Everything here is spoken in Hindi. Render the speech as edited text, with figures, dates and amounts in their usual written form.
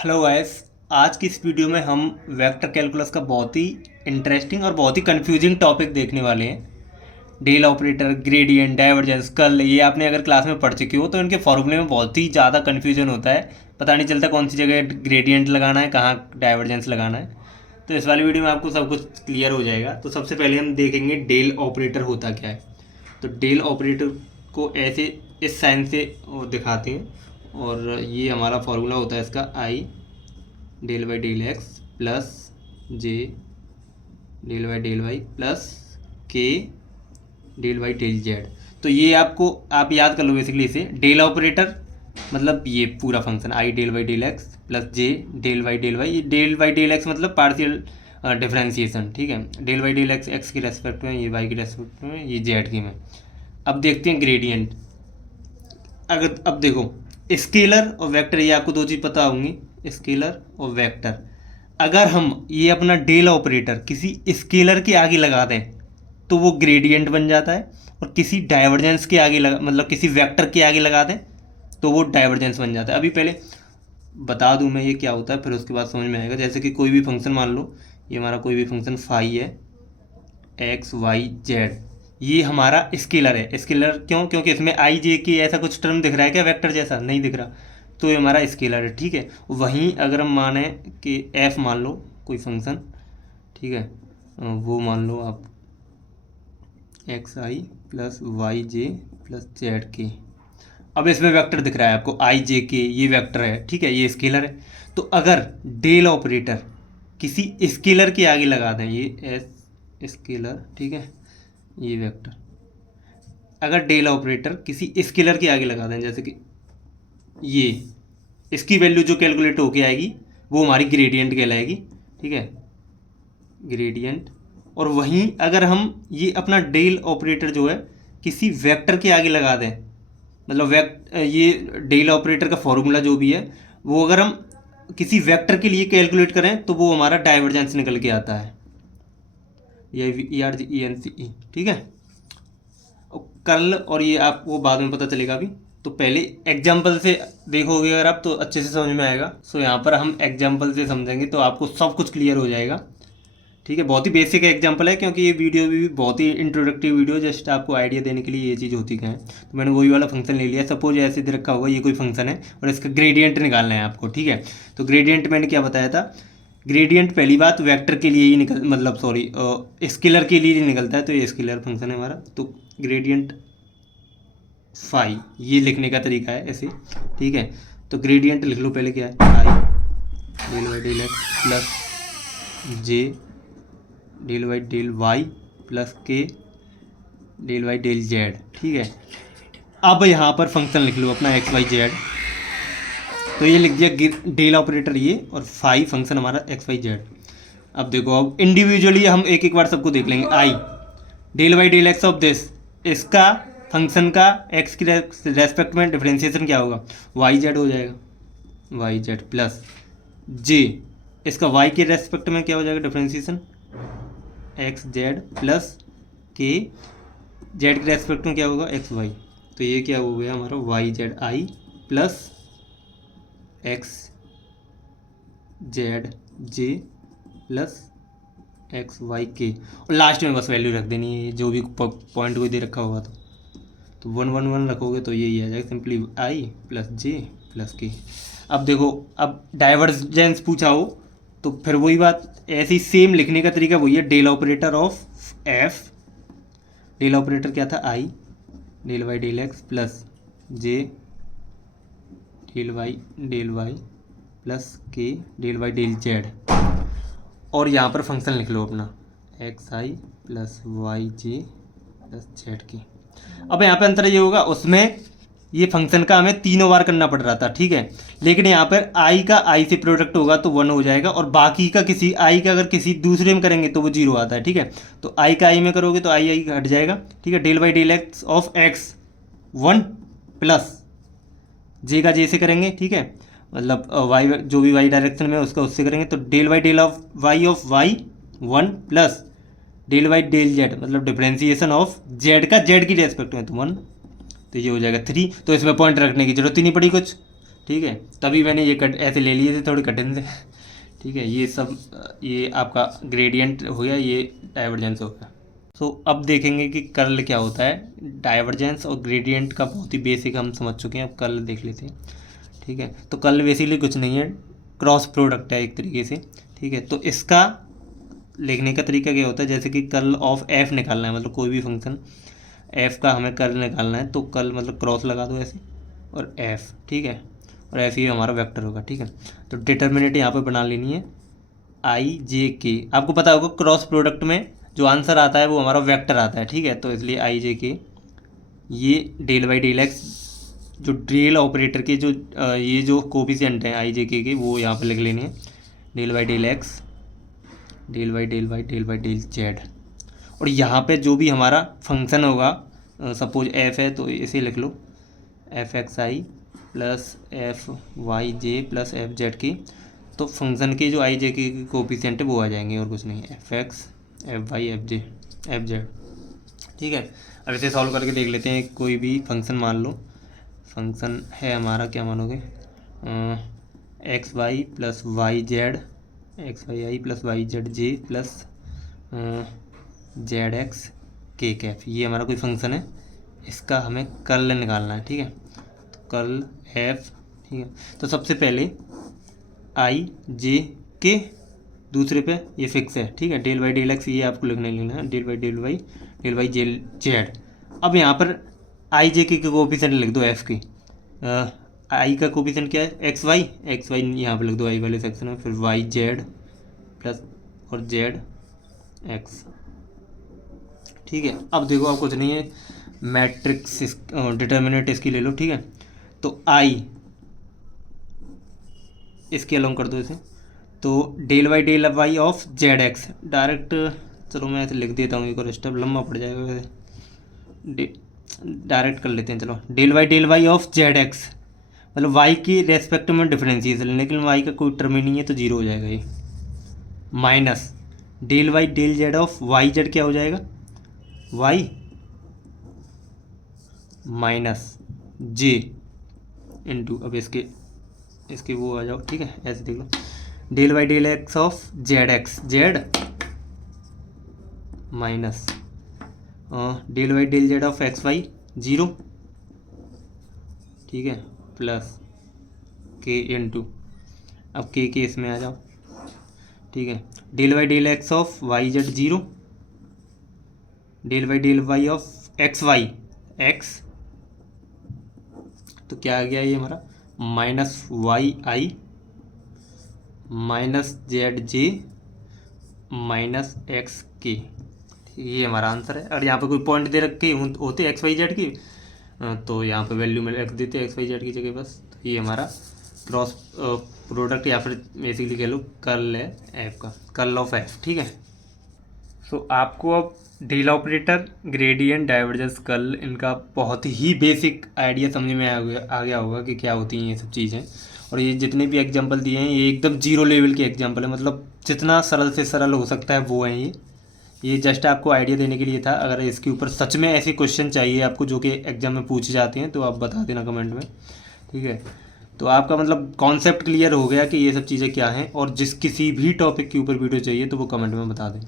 Hello guys. आज की इस वीडियो में हम वेक्टर कैलकुलस का बहुत ही इंटरेस्टिंग और बहुत ही कंफ्यूजिंग टॉपिक देखने वाले हैं। Del operator, gradient, divergence, curl, ये आपने अगर क्लास में पढ़ चुके हो तो इनके फॉर्मूले में बहुत ही ज़्यादा कन्फ्यूजन होता है। पता नहीं चलता कौन सी जगह ग्रेडियंट लगाना है, कहाँ डाइवर्जेंस लगाना है। तो इस वाली वीडियो में आपको सब कुछ क्लियर हो जाएगा। तो सबसे पहले हम देखेंगे डेल ऑपरेटर होता क्या है। तो डेल ऑपरेटर को ऐसे इस साइन से दिखाते हैं, और ये हमारा फॉर्मूला होता है इसका i del by del x plus j del by del y plus k del by del z. तो ये आप याद कर लो बेसिकली इसे डेल ऑपरेटर मतलब ये पूरा function i del by del x plus j del by del y. ये डेल बाई डेल एक्स मतलब पार्शियल डिफरेंशिएशन, ठीक है। Del by del x x के रेस्पेक्ट में, ये वाई के रेस्पेक्ट में, ये जेड के में। अब देखते हैं ग्रेडियंट। अगर अब देखो, स्केलर और वेक्टर, ये आपको दो चीज़ पता होंगी, स्केलर और वेक्टर। अगर हम ये अपना डेल ऑपरेटर किसी स्केलर के आगे लगा दें तो वो ग्रेडियंट बन जाता है, और किसी डाइवर्जेंस के आगे लगा मतलब किसी वेक्टर के आगे लगा दें तो वो डाइवर्जेंस बन जाता है। अभी पहले बता दूं मैं ये क्या होता है, फिर उसके बाद समझ में आएगा। जैसे कि कोई भी फंक्शन मान लो, ये हमारा कोई भी फंक्शन फाई है, एक्स वाई जेड, ये हमारा स्केलर है। स्केलर क्यों? क्योंकि इसमें आई जे के ऐसा कुछ टर्म दिख रहा है क्या वेक्टर जैसा? नहीं दिख रहा, तो ये हमारा स्केलर है, ठीक है। वहीं अगर हम माने कि एफ मान लो कोई फंक्शन, ठीक है, वो मान लो आप x i plus y j plus Z के। अब इसमें वेक्टर दिख रहा है आपको आई जे के, ये वेक्टर है, ठीक है, ये स्केलर है। तो अगर डेल ऑपरेटर किसी स्केलर के आगे लगा दें, ये एस स्केलर, ठीक है, ये वेक्टर, अगर डेल ऑपरेटर किसी स्केलर के आगे लगा दें, जैसे कि ये, इसकी वैल्यू जो कैलकुलेट होके आएगी वो हमारी ग्रेडियंट कहलाएगी, ठीक है, ग्रेडियंट। और वहीं अगर हम ये अपना डेल ऑपरेटर जो है किसी वेक्टर के आगे लगा दें, मतलब ये डेल ऑपरेटर का फॉर्मूला जो भी है वो अगर हम किसी वेक्टर के लिए कैलकुलेट करें तो वो हमारा डाइवर्जेंस निकल के आता है, ये R G E N C ई, ठीक है। कर्ल और ये आपको बाद में पता चलेगा अभी। तो पहले एग्जाम्पल से देखोगे अगर आप तो अच्छे से समझ में आएगा। सो यहाँ पर हम एग्जाम्पल से समझेंगे तो आपको सब कुछ क्लियर हो जाएगा, ठीक है। बहुत ही बेसिक एग्जाम्पल है, क्योंकि ये वीडियो भी बहुत ही इंट्रोडक्टिव वीडियो, जस्ट आपको आइडिया देने के लिए ये चीज़ होती है। तो मैंने वही वाला फंक्शन ले लिया। सपोज ऐसे दे रखा होगा ये कोई फंक्शन है और इसका ग्रेडियंट निकालना है आपको, ठीक है। तो ग्रेडियंट मैंने क्या बताया था, ग्रेडियंट पहली बात वेक्टर के लिए ही निकल मतलब सॉरी स्केलर के लिए ही निकलता है। तो ये स्केलर फंक्शन है हमारा। तो ग्रेडियंट फाई, ये लिखने का तरीका है ऐसे, ठीक है। तो ग्रेडियंट लिख लो पहले, क्या है, i del by del x plus j del by del y plus k del by del z, ठीक है। अब यहाँ पर फंक्शन लिख लो अपना एक्स वाई जेड। तो ये लिख दिया डेल ऑपरेटर ये, और फाई फंक्शन हमारा एक्स वाई जेड। अब देखो, अब इंडिविजुअली हम एक एक बार सबको देख लेंगे। I del by del x of this, इसका फंक्शन का एक्स की रेस्पेक्ट में डिफरेंशिएशन क्या होगा, वाई जेड हो जाएगा, वाई जेड प्लस जे, इसका वाई के रेस्पेक्ट में क्या हो जाएगा डिफरेंशिएशन, एक्स जेड प्लस के जेड के रेस्पेक्ट में क्या होगा, एक्स वाई। तो ये क्या हो गया हमारा y z i plus x z j plus x y के, और लास्ट में बस वैल्यू रख देनी है जो भी पॉइंट कोई दे रखा होगा। तो 1 1 1 रखोगे तो यही आ जाएगा simply I plus J plus के। अब देखो, अब डाइवर्जेंस पूछा हो तो फिर वही बात, ऐसे ही सेम लिखने का तरीका वही है। Del operator of f, del operator क्या था, i del y del x plus j del y plus k del y del z. और यहाँ पर फंक्शन लिख लो अपना x i plus y j plus z की। अब यहाँ पे अंतर ये होगा, उसमें ये फंक्शन का हमें तीनों बार करना पड़ रहा था, ठीक है। लेकिन यहाँ पर आई का आई से प्रोडक्ट होगा तो 1 हो जाएगा, और बाकी का किसी आई का अगर किसी दूसरे में करेंगे तो वो 0 आता है, ठीक है। तो आई का आई में करोगे तो आई आई हट जाएगा, ठीक है। Del by del x of x 1 plus j का जे से करेंगे, ठीक है, मतलब वाई जो भी वाई डायरेक्शन में उसका उससे करेंगे। तो del by del of y 1 plus del by del z मतलब डिफरेंशिएशन ऑफ जेड का जेड की रेस्पेक्ट में, तो 1। तो ये हो जाएगा 3। तो इसमें पॉइंट रखने की जरूरत ही नहीं पड़ी कुछ, ठीक है, तभी मैंने ये कट ऐसे ले लिए थे थोड़े कठिन से। ठीक है, ये सब ये आपका ग्रेडियंट हो गया, ये डाइवर्जेंस हो गया। सो अब देखेंगे कि कर्ल क्या होता है। डाइवर्जेंस और ग्रेडियंट का बहुत ही बेसिक हम समझ चुके हैं, अब कर्ल देख लेते हैं। ठीक है, तो कर्ल बेसिकली कुछ नहीं है, क्रॉस प्रोडक्ट है एक तरीके से। ठीक है, तो इसका लिखने का तरीका क्या होता है, जैसे कि कर्ल ऑफ एफ निकालना है, मतलब कोई भी फंक्शन एफ का हमें कर्ल निकालना है, तो कर्ल मतलब क्रॉस लगा दो ऐसे और एफ। ठीक है, और एफ ही हमारा वेक्टर होगा। ठीक है, तो डिटर्मिनेंट यहाँ पे बना लेनी है आई जे के। आपको पता होगा क्रॉस प्रोडक्ट में जो आंसर आता है वो हमारा वेक्टर आता है। ठीक है, तो इसलिए आई जे के, ये डेल बाई डेल एक्स, जो डेल ऑपरेटर के जो ये जो कोफिशिएंट हैं आई जे के वो यहाँ पे लिख लेने हैं, del by del x, del by del by del by del z. और यहाँ पे जो भी हमारा फंक्शन होगा, सपोज एफ है तो इसे लिख लो F x i plus F Y j plus F Z की। तो फंक्शन के जो आई जे के कोफिशिएंट है वो आ जाएंगे और कुछ नहीं, f x f y f j f z. ठीक है, अब इसे सॉल्व करके देख लेते हैं। कोई भी फंक्शन मान लो, फंक्शन है हमारा, क्या मानोगे, x y plus y z, x y i plus y z j plus z x के कैफ, ये हमारा कोई फंक्शन है, इसका हमें कर्ल निकालना है। ठीक है, तो कर्ल एफ। ठीक है, तो सबसे पहले आई जे के, दूसरे पे ये फिक्स है। ठीक है, डेल बाई डेल एक्स ये आपको लिखना है, डेल बाई जेल जेड। अब यहाँ पर आई जे के कोफिशिएंट लिख दो एफ की। आई का कोफिशिएंट क्या है, एक्स वाई यहाँ पे लिख दो आई वाले सेक्शन में, फिर वाई जेड प्लस और जेड एक्स। ठीक है, अब देखो अब कुछ नहीं है, मैट्रिक्स डिटर्मिनेंट इसकी ले लो। ठीक है, तो आई इसके अलोंग कर दो इसे, तो del y of z x direct, चलो मैं ऐसे लिख देता हूँ, एक और स्टेप लंबा पड़ जाएगा वैसे, डायरेक्ट कर लेते हैं। चलो, del y of z x, मतलब वाई की रेस्पेक्ट में डिफरेंशिएशन, लेकिन वाई का कोई टर्म ही नहीं है तो जीरो हो जाएगा ये, minus del y del z of y z, क्या हो जाएगा वाई माइनस जे इंटू, अब इसके वो आ जाओ। ठीक है, ऐसे देख लो, del by del x of z x z minus del by del z of x y zero. ठीक है, प्लस के इंटू, अब के इसमें आ जाओ। ठीक है, del by del x of y z zero, del by del y of x y x, तो क्या आ गया ये हमारा minus y i minus z j minus x k. ये हमारा आंसर है। और यहाँ पे कोई पॉइंट दे रखे होते एक्स वाई जेड की, तो यहाँ पे वैल्यू में रख देते एक्स वाई जेड की जगह बस। तो ये हमारा क्रॉस प्रोडक्ट या फिर बेसिकली कह लो कर्ल है एफ का, कर्ल ऑफ एफ। ठीक है, सो आपको अब del operator, gradient, divergence, curl, इनका बहुत ही बेसिक आइडिया समझ में आ गया होगा कि क्या होती हैं ये सब चीज़ें। और ये जितने भी एग्जांपल दिए हैं ये एकदम जीरो लेवल के एग्जांपल है, मतलब जितना सरल से सरल हो सकता है वो है ये जस्ट आपको आइडिया देने के लिए था। अगर इसके ऊपर सच में ऐसे क्वेश्चन चाहिए आपको जो कि एग्जाम में पूछे जाते हैं तो आप बता देना कमेंट में। ठीक है, तो आपका मतलब कॉन्सेप्ट क्लियर हो गया कि ये सब चीज़ें क्या हैं। और जिस किसी भी टॉपिक के ऊपर वीडियो चाहिए तो वो कमेंट में बता दें।